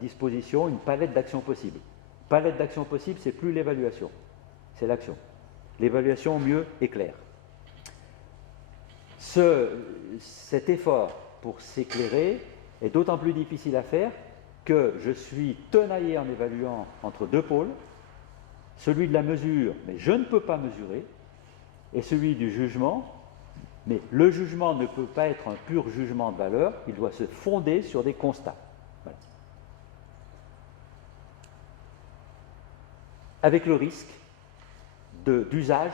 disposition une palette d'actions possibles. Palette d'actions possibles, c'est plus l'évaluation, c'est l'action. L'évaluation, mieux, est claire. Cet effort pour s'éclairer est d'autant plus difficile à faire que je suis tenaillé en évaluant entre deux pôles, celui de la mesure, mais je ne peux pas mesurer, et celui du jugement, mais le jugement ne peut pas être un pur jugement de valeur, il doit se fonder sur des constats. Voilà. Avec le risque d'usage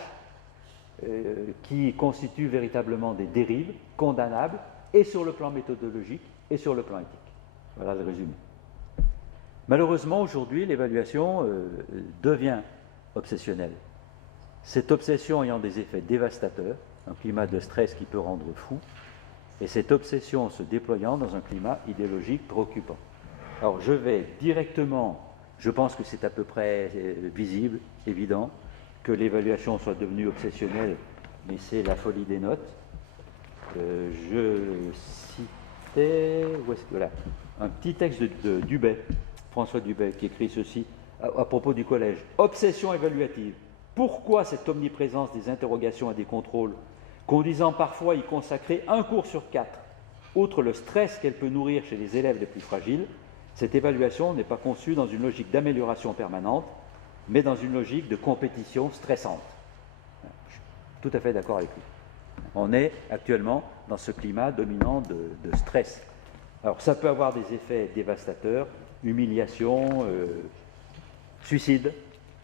qui constituent véritablement des dérives condamnables, et sur le plan méthodologique et sur le plan éthique. Voilà le résumé. Malheureusement, aujourd'hui, l'évaluation devient obsessionnelle. Cette obsession ayant des effets dévastateurs, un climat de stress qui peut rendre fou, et cette obsession se déployant dans un climat idéologique préoccupant. Alors, je vais directement, je pense que c'est à peu près visible, évident, que l'évaluation soit devenue obsessionnelle, mais c'est la folie des notes. Je citais, où est-ce que, voilà, un petit texte de Dubay, François Dubay, qui écrit ceci à propos du collège. Obsession évaluative. Pourquoi cette omniprésence des interrogations et des contrôles, conduisant parfois à y consacrer un cours sur 4? Outre le stress qu'elle peut nourrir chez les élèves les plus fragiles, cette évaluation n'est pas conçue dans une logique d'amélioration permanente, mais dans une logique de compétition stressante. Je suis tout à fait d'accord avec lui. On est actuellement dans ce climat dominant de stress. Alors ça peut avoir des effets dévastateurs, humiliation, suicide,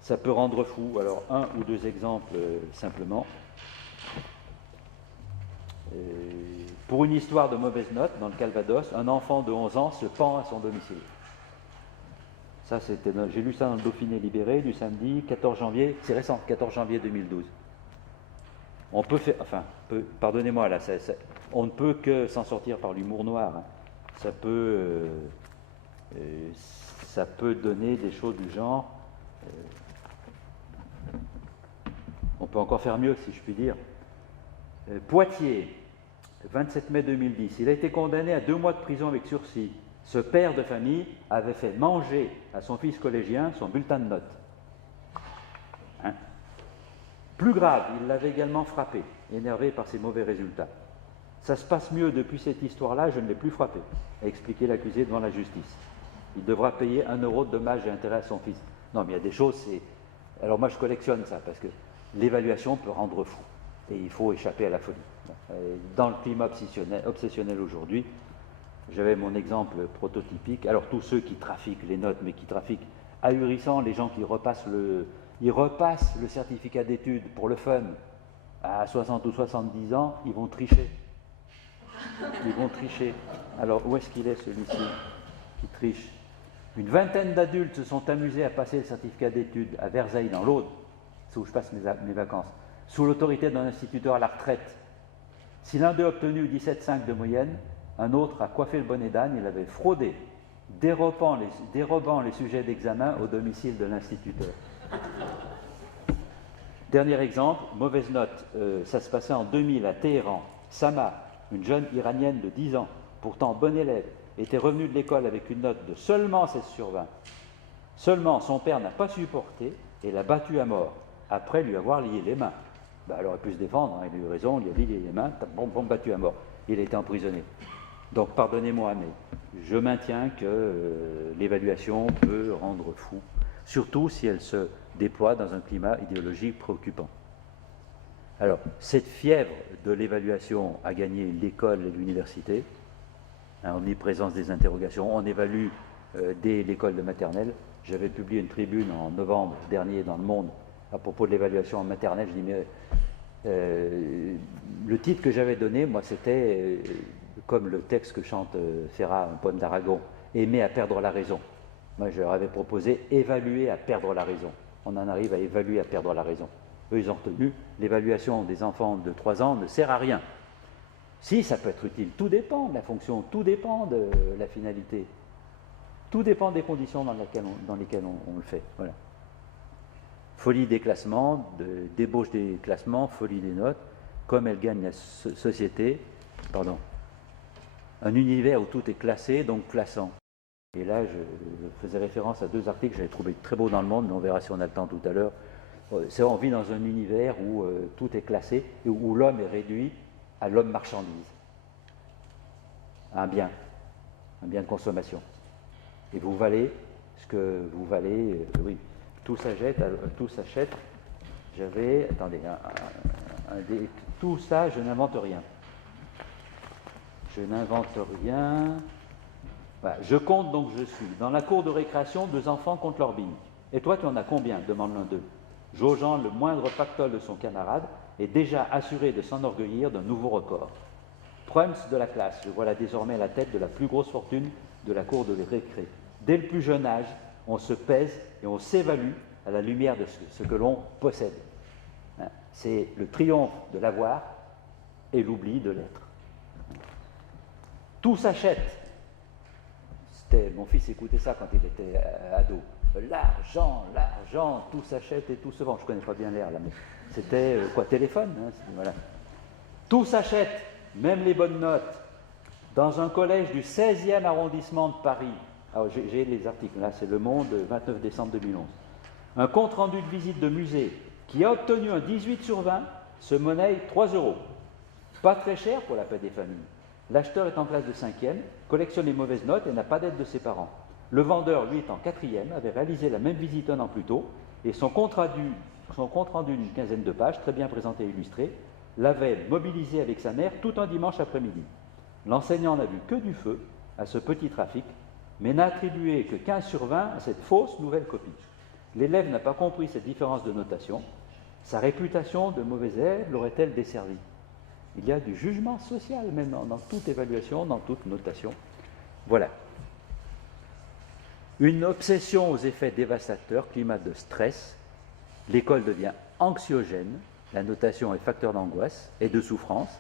ça peut rendre fou. Alors un ou deux exemples simplement. Pour une histoire de mauvaise note, dans le Calvados, un enfant de 11 ans se pend à son domicile. Ça, j'ai lu ça dans le Dauphiné libéré du samedi 14 janvier, c'est récent, 14 janvier 2012. On peut faire, enfin, pardonnez-moi là, on ne peut que s'en sortir par l'humour noir. Hein. Ça peut donner des choses du genre. On peut encore faire mieux, si je puis dire. Poitiers, 27 mai 2010. Il a été condamné à 2 mois de prison avec sursis. Ce père de famille avait fait manger à son fils collégien son bulletin de notes. Hein? Plus grave, il l'avait également frappé, énervé par ses mauvais résultats. Ça se passe mieux depuis cette histoire-là, je ne l'ai plus frappé, a expliqué l'accusé devant la justice. Il devra payer 1 euro de dommages et intérêts à son fils. Non, mais il y a des choses, alors moi je collectionne ça, parce que l'évaluation peut rendre fou, et il faut échapper à la folie. Dans le climat obsessionnel aujourd'hui, j'avais mon exemple prototypique. Alors tous ceux qui trafiquent les notes, mais qui trafiquent ahurissant, les gens qui repassent le certificat d'études pour le fun, à 60 ou 70 ans, ils vont tricher. Ils vont tricher. Alors où est-ce qu'il est celui-ci qui triche? Une vingtaine d'adultes se sont amusés à passer le certificat d'études à Versailles dans l'Aude, c'est où je passe mes vacances, sous l'autorité d'un instituteur à la retraite. Si l'un d'eux a obtenu 17,5 de moyenne, un autre a coiffé le bonnet d'âne, il avait fraudé, dérobant les sujets d'examen au domicile de l'instituteur. Dernier exemple, mauvaise note, ça se passait en 2000 à Téhéran. Sama, une jeune iranienne de 10 ans, pourtant bonne élève, était revenue de l'école avec une note de seulement 16 sur 20. Seulement, son père n'a pas supporté et l'a battue à mort, après lui avoir lié les mains. Elle aurait pu se défendre, hein, il a eu raison, il a lié les mains, battu à mort. Il a été emprisonné. Donc, pardonnez-moi, mais je maintiens que l'évaluation peut rendre fou, surtout si elle se déploie dans un climat idéologique préoccupant. Alors, cette fièvre de l'évaluation a gagné l'école et l'université, en omniprésence des interrogations. On évalue dès l'école de maternelle. J'avais publié une tribune en novembre dernier dans Le Monde à propos de l'évaluation en maternelle. Je dis, mais le titre que j'avais donné, moi, c'était comme le texte que chante Ferrat, un poème d'Aragon, aimer à perdre la raison. Moi, je leur avais proposé évaluer à perdre la raison. On en arrive à évaluer à perdre la raison. Eux, ils ont retenu l'évaluation des enfants de 3 ans ne sert à rien. Si, ça peut être utile. Tout dépend de la fonction, tout dépend de la finalité. Tout dépend des conditions dans lesquelles on le fait. Voilà. Folie des classements, débauche des classements, folie des notes, comme elle gagne la société, un univers où tout est classé, donc classant. Et là, je faisais référence à 2 articles que j'avais trouvés très beaux dans Le Monde, mais on verra si on a le temps tout à l'heure. On vit dans un univers où tout est classé, et où l'homme est réduit à l'homme marchandise, à un bien de consommation. Et vous valez ce que vous valez, oui, tout s'achète. J'avais, attendez, tout ça, je n'invente rien. Je n'invente rien. Voilà. Je compte donc je suis. Dans la cour de récréation, 2 enfants comptent leurs billes. Et toi, tu en as combien demande l'un d'eux. Jaugeant le moindre pactole de son camarade, est déjà assuré de s'enorgueillir d'un nouveau record. Prums de la classe, le voilà désormais à la tête de la plus grosse fortune de la cour de récré. Dès le plus jeune âge, on se pèse et on s'évalue à la lumière de ce que l'on possède. C'est le triomphe de l'avoir et l'oubli de l'être. Tout s'achète. Mon fils écoutait ça quand il était ado. L'argent, tout s'achète et tout se vend. Je ne connais pas bien l'air là, mais c'était téléphone. Voilà. Tout s'achète, même les bonnes notes. Dans un collège du 16e arrondissement de Paris, alors j'ai les articles, là c'est Le Monde, 29 décembre 2011. Un compte-rendu de visite de musée qui a obtenu un 18 sur 20 se monnaie 3 €. Pas très cher pour la paix des familles. L'acheteur est en classe de 5e, collectionne les mauvaises notes et n'a pas d'aide de ses parents. Le vendeur, lui, est en 4e, avait réalisé la même visite un an plus tôt, et son compte rendu d'une 15aine de pages, très bien présenté et illustré, l'avait mobilisé avec sa mère tout un dimanche après-midi. L'enseignant n'a vu que du feu à ce petit trafic, mais n'a attribué que 15 sur 20 à cette fausse nouvelle copie. L'élève n'a pas compris cette différence de notation. Sa réputation de mauvais élève l'aurait-elle desservi? Il y a du jugement social même dans toute évaluation, dans toute notation. Voilà. Une obsession aux effets dévastateurs, climat de stress, l'école devient anxiogène, la notation est facteur d'angoisse et de souffrance,